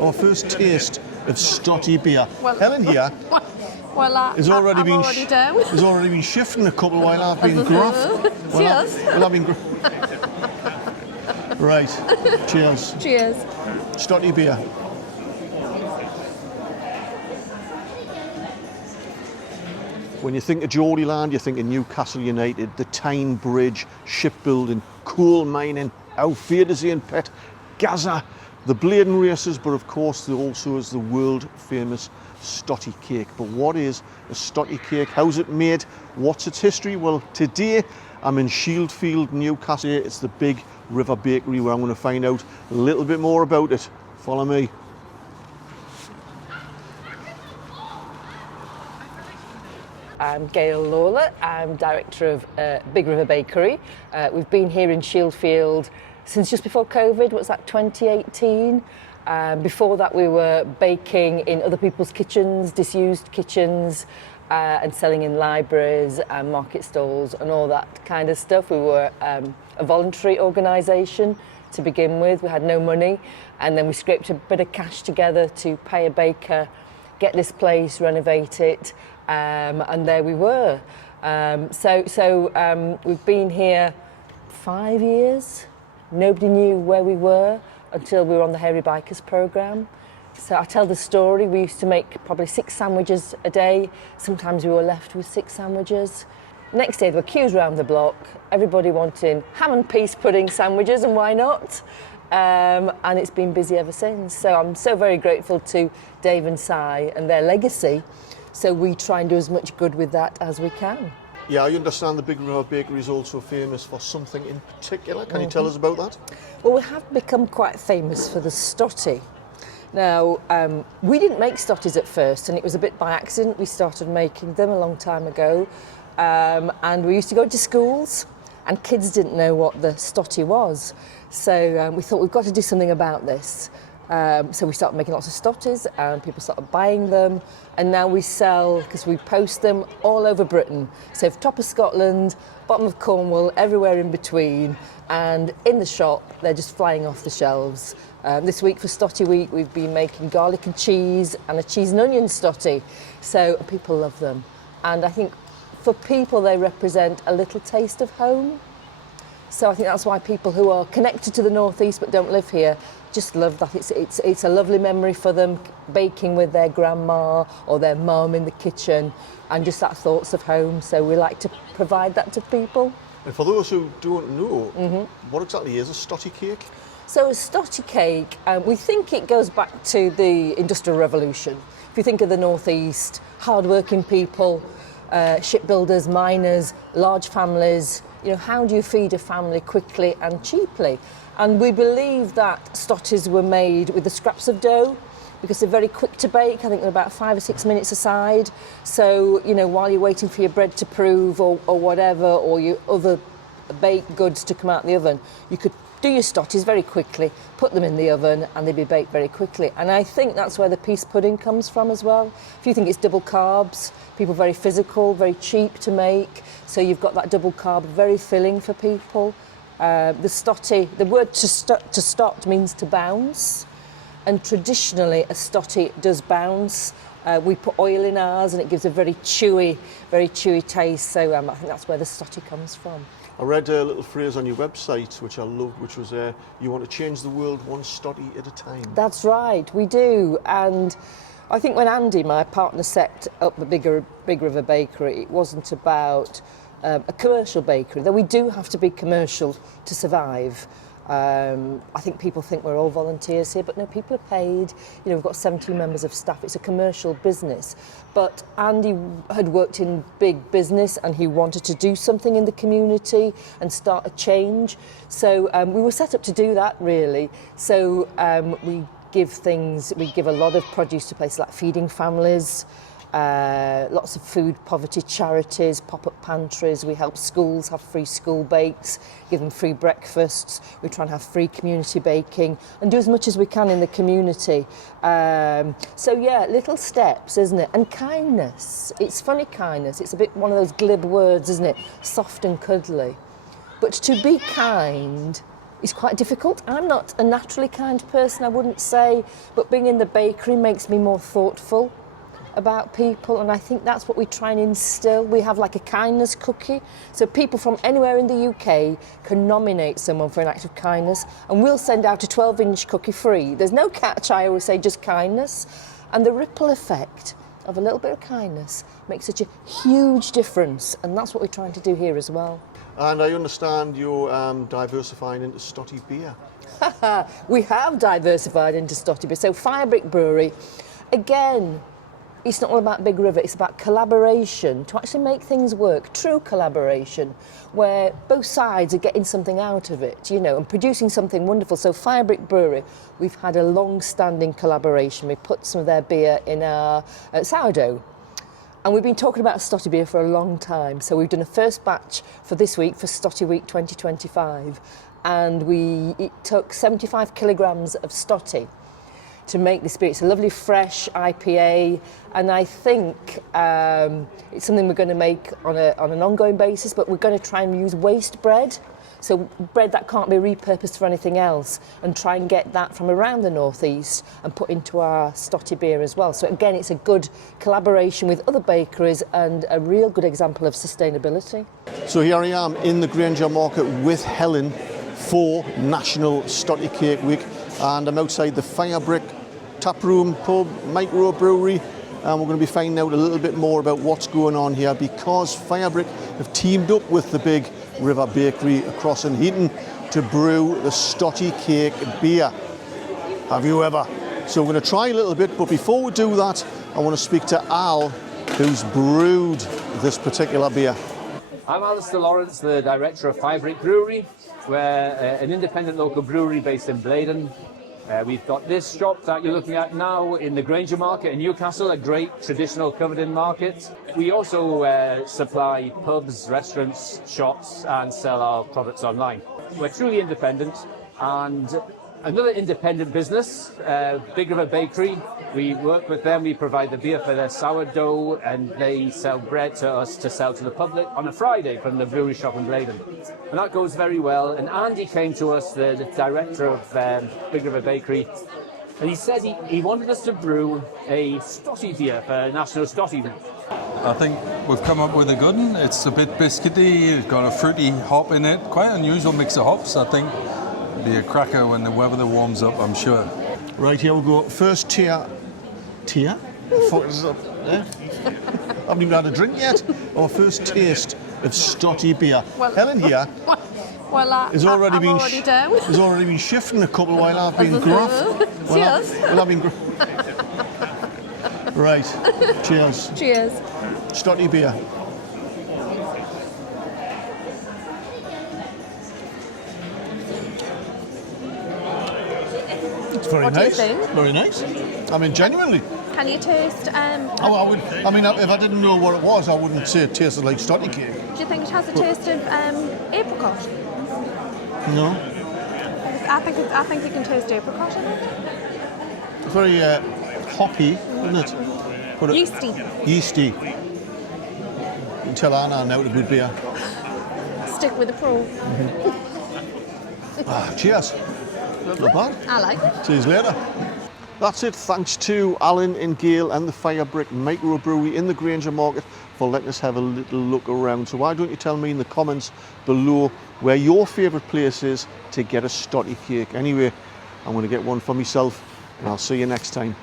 Our first taste of Stotty beer. Well, Helen here has already been shifting a couple while I've been gruff. Cheers. I've been gruff. Right. Cheers. Cheers. Stotty beer. When you think of Geordieland, you think of Newcastle United, the Tyne Bridge, shipbuilding, coal mining, Aufwiedersehen Pet, Gaza, the Bladen races, but of course there also is the world famous Stotty cake. But what is a Stotty cake? How's it made? What's its history? Well, today I'm in Shieldfield, Newcastle. It's the Big River Bakery where I'm going to find out a little bit more about it. Follow me. I'm Gail Lawler, I'm director of Big River Bakery. We've been here in Shieldfield since just before COVID, what's that, 2018? Before that we were baking in other people's kitchens, disused kitchens, and selling in libraries and market stalls and all that kind of stuff. We were a voluntary organisation to begin with. We had no money, and then we scraped a bit of cash together to pay a baker, get this place, renovate it, and there we were. We've been here 5 years. Nobody knew where we were until we were on the Hairy Bikers programme. So I tell the story, we used to make probably 6 sandwiches a day. Sometimes we were left with 6 sandwiches. Next day there were queues around the block, everybody wanting ham and peas pudding sandwiches, and why not? And it's been busy ever since. So I'm so very grateful to Dave and Si and their legacy. So we try and do as much good with that as we can. Yeah, I understand the Big River Bakery is also famous for something in particular. Can you tell us about that? Well, we have become quite famous for the Stotty. Now, we didn't make Stotties at first, and it was a bit by accident. We started making them a long time ago, and we used to go to schools, and kids didn't know what the Stotty was. So we thought, we've got to do something about this. So we started making lots of Stotties, and people started buying them, and now we sell, because we post them all over Britain. So top of Scotland, bottom of Cornwall, everywhere in between, and in the shop they're just flying off the shelves. This week for Stotty Week we've been making garlic and cheese and a cheese and onion Stotty, so people love them. And I think for people they represent a little taste of home. So I think that's why people who are connected to the North East but don't live here just love that. It's a lovely memory for them, baking with their grandma or their mum in the kitchen, and just that thoughts of home. So we like to provide that to people. And for those who don't know, what exactly is a Stotty cake? So a Stotty cake, we think it goes back to the Industrial Revolution. If you think of the North East, hard-working people, shipbuilders, miners, large families, you know, how do you feed a family quickly and cheaply? And we believe that Stotties were made with the scraps of dough, because they're very quick to bake. I think they're about 5 or 6 minutes aside. So, you know, while you're waiting for your bread to prove or whatever, or your other baked goods to come out the oven, you could do your Stotties very quickly, put them in the oven, and they'd be baked very quickly. And I think that's where the peas pudding comes from as well. If you think it's double carbs, people very physical, very cheap to make, so you've got that double carb, very filling for people. The Stotty, the word to stot means to bounce, and traditionally a Stotty does bounce. We put oil in ours and it gives a very chewy taste, so I think that's where the Stotty comes from. I read a little phrase on your website which I loved, which was you want to change the world one Stotty at a time. That's right, we do. And I think when Andy, my partner, set up the Big River Bakery, it wasn't about a commercial bakery, though we do have to be commercial to survive. I think people think we're all volunteers here, but no, people are paid. You know, we've got 17 members of staff. It's a commercial business. But Andy had worked in big business and he wanted to do something in the community and start a change. So we were set up to do that, really. So we give a lot of produce to places like Feeding Families, lots of food poverty charities, pop-up pantries. We help schools have free school bakes, give them free breakfasts. We try and have free community baking and do as much as we can in the community. So yeah, little steps, isn't it? And kindness. It's funny, kindness. It's a bit one of those glib words, isn't it? Soft and cuddly. But to be kind is quite difficult. I'm not a naturally kind person, I wouldn't say, but being in the bakery makes me more thoughtful about people, and I think that's what we try and instill. We have like a kindness cookie, so people from anywhere in the UK can nominate someone for an act of kindness, and we'll send out a 12-inch cookie free. There's no catch, I always say, just kindness. And the ripple effect of a little bit of kindness makes such a huge difference, and that's what we're trying to do here as well. And I understand you're diversifying into Stotty beer. We have diversified into Stotty beer. So Firebrick Brewery, again, it's not all about Big River, it's about collaboration to actually make things work, true collaboration, where both sides are getting something out of it, you know, and producing something wonderful. So Firebrick Brewery, we've had a long-standing collaboration. We put some of their beer in our sourdough. And we've been talking about Stotty beer for a long time. So we've done a first batch for this week, for Stotty Week 2025. And it took 75 kilograms of Stotty to make this beer. It's a lovely fresh IPA, and I think it's something we're going to make on an ongoing basis, but we're going to try and use waste bread, so bread that can't be repurposed for anything else, and try and get that from around the northeast and put into our Stotty beer as well. So again, it's a good collaboration with other bakeries and a real good example of sustainability. So here I am in the Granger Market with Helen for National Stotty Cake Week, and I'm outside the Firebrick taproom, pub, micro brewery, and we're going to be finding out a little bit more about what's going on here, because Firebrick have teamed up with the Big River Bakery across in Heaton to brew the Stotty Cake beer. Have you ever? So we're going to try a little bit, but before we do that, I want to speak to Al, who's brewed this particular beer. I'm Alistair Lawrence, the director of Firebrick Brewery. We're an independent local brewery based in Blaydon. We've got this shop that you're looking at now in the Granger Market in Newcastle, a great traditional covered-in market. We also supply pubs, restaurants, shops, and sell our products online. We're truly independent, and another independent business, Big River Bakery. We work with them, we provide the beer for their sourdough, and they sell bread to us to sell to the public on a Friday from the brewery shop in Blaydon. And that goes very well. And Andy came to us, the director of Big River Bakery, and he said he wanted us to brew a Stotty beer for National Stotty Week. I think we've come up with a good one. It's a bit biscuity, it's got a fruity hop in it, quite an unusual mix of hops. I think it'll be a cracker when the weather warms up, I'm sure. Right, here we go. First tier? The fuck is up? Eh? I haven't even had a drink yet. Our first taste of Stotty beer. Well, Helen here has already been shifting a couple while I've been gruff. Cheers. I've been gruff. Right, cheers. Cheers. Stotty beer. It's very What do you nice. think? Very nice. I mean, genuinely. Can you taste? Oh, I would. I mean, if I didn't know what it was, I wouldn't say it tasted like Stotty cake. Do you think it has a taste of apricot? No. I think you can taste apricot in it. It's very hoppy, isn't it? But Yeasty. Yeasty. You can tell Anna now it's a good beer. Stick with the pro. Cheers. Not bad. I like it. See you later. That's it. Thanks to Alan and Gail and the Firebrick Microbrewery in the Granger Market for letting us have a little look around. So why don't you tell me in the comments below where your favourite place is to get a Stotty cake. Anyway, I'm going to get one for myself, and I'll see you next time.